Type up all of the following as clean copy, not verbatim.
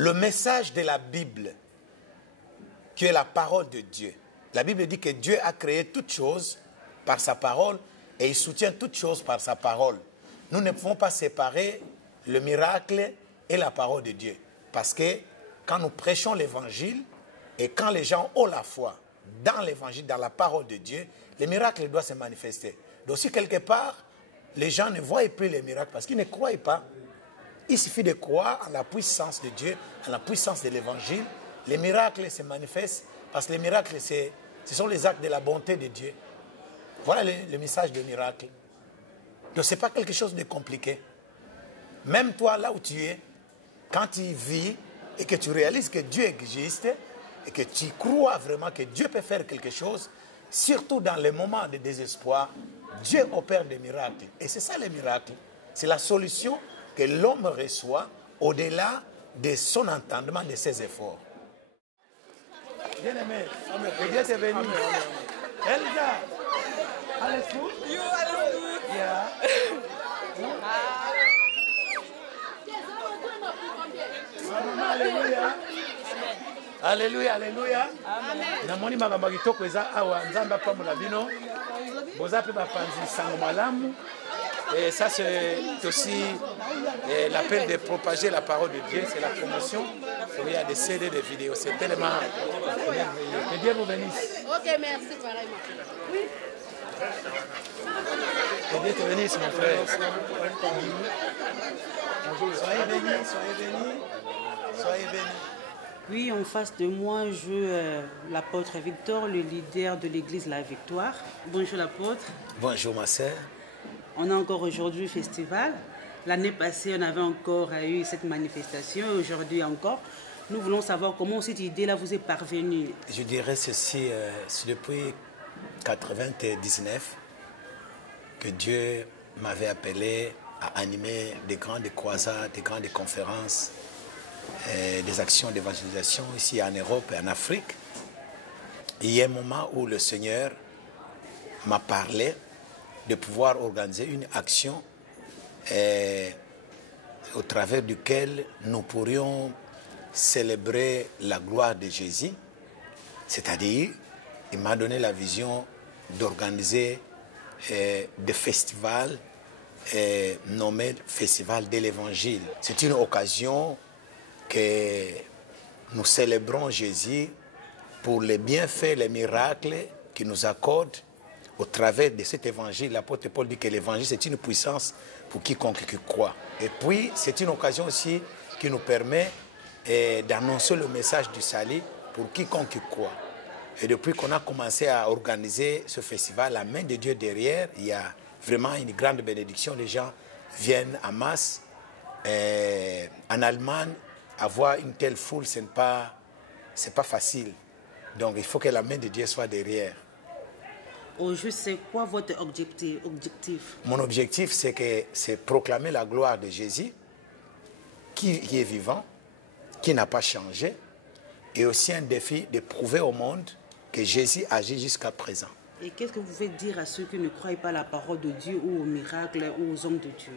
le message de la Bible, qui est la parole de Dieu. La Bible dit que Dieu a créé toutes choses par sa parole et il soutient toutes choses par sa parole. Nous ne pouvons pas séparer le miracle et la parole de Dieu. Parce que quand nous prêchons l'évangile et quand les gens ont la foi dans l'évangile, dans la parole de Dieu, les miracles doivent se manifester. Donc si quelque part, les gens ne voient plus les miracles parce qu'ils ne croient pas, il suffit de croire en la puissance de Dieu, en la puissance de l'évangile. Les miracles se manifestent parce que les miracles, ce sont les actes de la bonté de Dieu. Voilà le message des miracles. Donc ce n'est pas quelque chose de compliqué. Même toi, là où tu es, quand tu vis et que tu réalises que Dieu existe et que tu crois vraiment que Dieu peut faire quelque chose, surtout dans les moments de désespoir, Dieu opère des miracles. Et c'est ça les miracles. C'est la solution que l'homme reçoit au-delà de son entendement, de ses efforts. Bien-aimé, Dieu est venu. Elsa, alles gut? Jo, alles gut. Ja. Alléluia. Alléluia, alléluia. Namoni makambo kitoko eza awa nzambe apambola bino. Boza pe bapanzi sango malamu. Et ça c'est aussi l'appel de propager la parole de Dieu, c'est la promotion. Il y a des CD, des vidéos, c'est tellement merveilleux. Que Dieu vous bénisse. Ok, merci pareillement. Oui. Que Dieu te bénisse, mon frère. Soyez bénis, soyez bénis, soyez bénis. Oui, en face de moi, je l'apôtre Victor, le leader de l'église La Victoire. Bonjour l'apôtre. Bonjour ma sœur. On a encore aujourd'hui le festival. L'année passée, on avait encore eu cette manifestation. Aujourd'hui encore, nous voulons savoir comment cette idée-là vous est parvenue. Je dirais ceci, c'est depuis 1999 que Dieu m'avait appelé à animer des grandes croisades, des grandes conférences, des actions d'évangélisation ici en Europe et en Afrique. Il y a un moment où le Seigneur m'a parlé de pouvoir organiser une action au travers duquel nous pourrions célébrer la gloire de Jésus. C'est-à-dire, il m'a donné la vision d'organiser des festivals nommés Festival de l'Évangile. C'est une occasion que nous célébrons Jésus pour les bienfaits, les miracles qu'il nous accorde au travers de cet évangile. L'apôtre Paul dit que l'évangile, c'est une puissance pour quiconque qui croit. Et puis, c'est une occasion aussi qui nous permet d'annoncer le message du salut pour quiconque qui croit. Et depuis qu'on a commencé à organiser ce festival, la main de Dieu derrière, il y a vraiment une grande bénédiction. Les gens viennent en masse. En Allemagne, avoir une telle foule, ce n'est pas facile. Donc, il faut que la main de Dieu soit derrière. Aujourd'hui, c'est quoi votre objectif? Mon objectif, c'est proclamer la gloire de Jésus, qui est vivant, qui n'a pas changé, et aussi un défi de prouver au monde que Jésus agit jusqu'à présent. Et qu'est-ce que vous pouvez dire à ceux qui ne croient pas à la parole de Dieu ou aux miracles ou aux hommes de Dieu?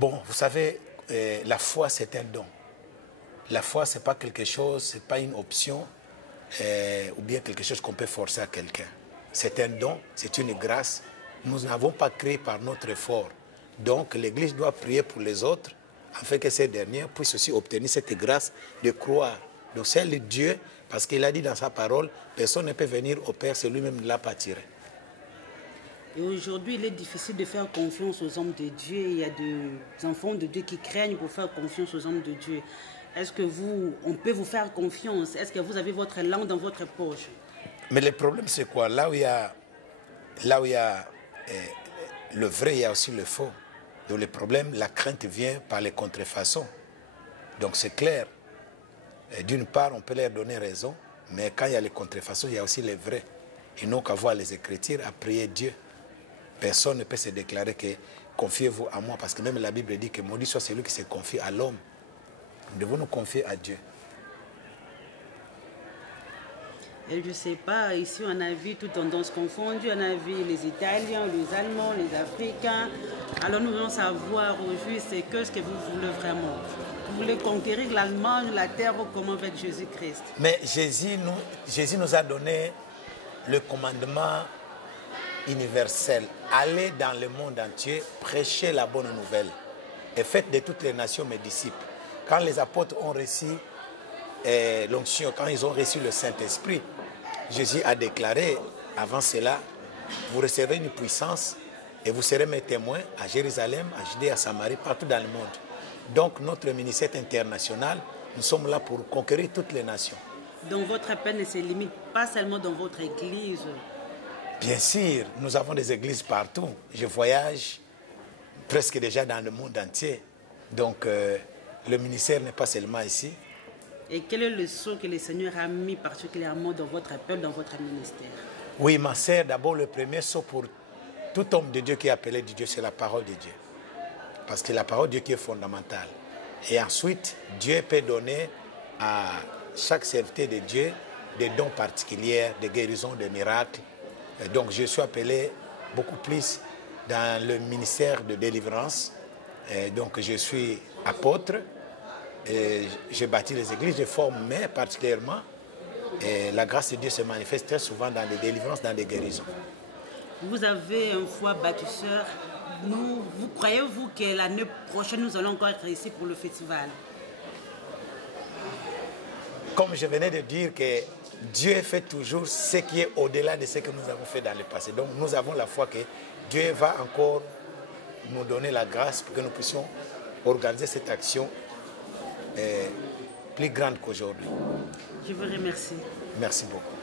Bon, vous savez, la foi, c'est un don. La foi, ce n'est pas quelque chose, ce n'est pas une option ou bien quelque chose qu'on peut forcer à quelqu'un. C'est un don, c'est une grâce. Nous n'avons pas créé par notre effort. Donc, l'Église doit prier pour les autres afin que ces derniers puissent aussi obtenir cette grâce de croire. Donc, c'est le Dieu, parce qu'il a dit dans sa parole, personne ne peut venir au Père, c'est lui-même qui l'a pas tiré. Et aujourd'hui, il est difficile de faire confiance aux hommes de Dieu. Il y a des enfants de Dieu qui craignent pour faire confiance aux hommes de Dieu. Est-ce que on peut vous faire confiance? Est-ce que vous avez votre langue dans votre poche? Mais le problème, c'est quoi? Là où il y a le vrai, il y a aussi le faux. Donc le problème, la crainte vient par les contrefaçons. Donc c'est clair. D'une part, on peut leur donner raison, mais quand il y a les contrefaçons, il y a aussi les vrais. Ils n'ont qu'à voir les Écritures, à prier Dieu. Personne ne peut se déclarer que confiez-vous à moi, parce que même la Bible dit que maudit soit celui qui se confie à l'homme. Nous devons nous confier à Dieu. Et je ne sais pas, ici on a vu toutes tendances confondues, on a vu les Italiens, les Allemands, les Africains. Alors nous voulons savoir aujourd'hui, c'est ce que vous voulez vraiment. Vous voulez conquérir l'Allemagne, la terre, comment avec Jésus-Christ? Mais Jésus nous a donné le commandement universel. Allez dans le monde entier, prêchez la bonne nouvelle et faites de toutes les nations mes disciples. Quand les apôtres ont reçu l'onction, quand ils ont reçu le Saint-Esprit, Jésus a déclaré avant cela, vous recevrez une puissance et vous serez mes témoins à Jérusalem, à Judée, à Samarie, partout dans le monde. Donc notre ministère international, nous sommes là pour conquérir toutes les nations. Donc votre appel ne se limite pas seulement dans votre église. Bien sûr, nous avons des églises partout. Je voyage presque déjà dans le monde entier. Donc le ministère n'est pas seulement ici. Et quel est le sceau que le Seigneur a mis particulièrement dans votre appel, dans votre ministère? Oui, ma sœur, d'abord le premier sceau pour tout homme de Dieu qui est appelé de Dieu, c'est la parole de Dieu. Parce que la parole de Dieu qui est fondamentale. Et ensuite, Dieu peut donner à chaque serviteur de Dieu des dons particuliers, des guérisons, des miracles. Et donc je suis appelé beaucoup plus dans le ministère de délivrance. Et donc je suis apôtre. Et je bâtis les églises, je forme, mais particulièrement, et la grâce de Dieu se manifeste très souvent dans les délivrances, dans les guérisons. Vous avez un foie bâtisseur. Vous croyez-vous que l'année prochaine, nous allons encore être ici pour le festival? Comme je venais de dire que Dieu fait toujours ce qui est au-delà de ce que nous avons fait dans le passé. Donc nous avons la foi que Dieu va encore nous donner la grâce pour que nous puissions organiser cette action plus grande qu'aujourd'hui. Je vous remercie. Merci beaucoup.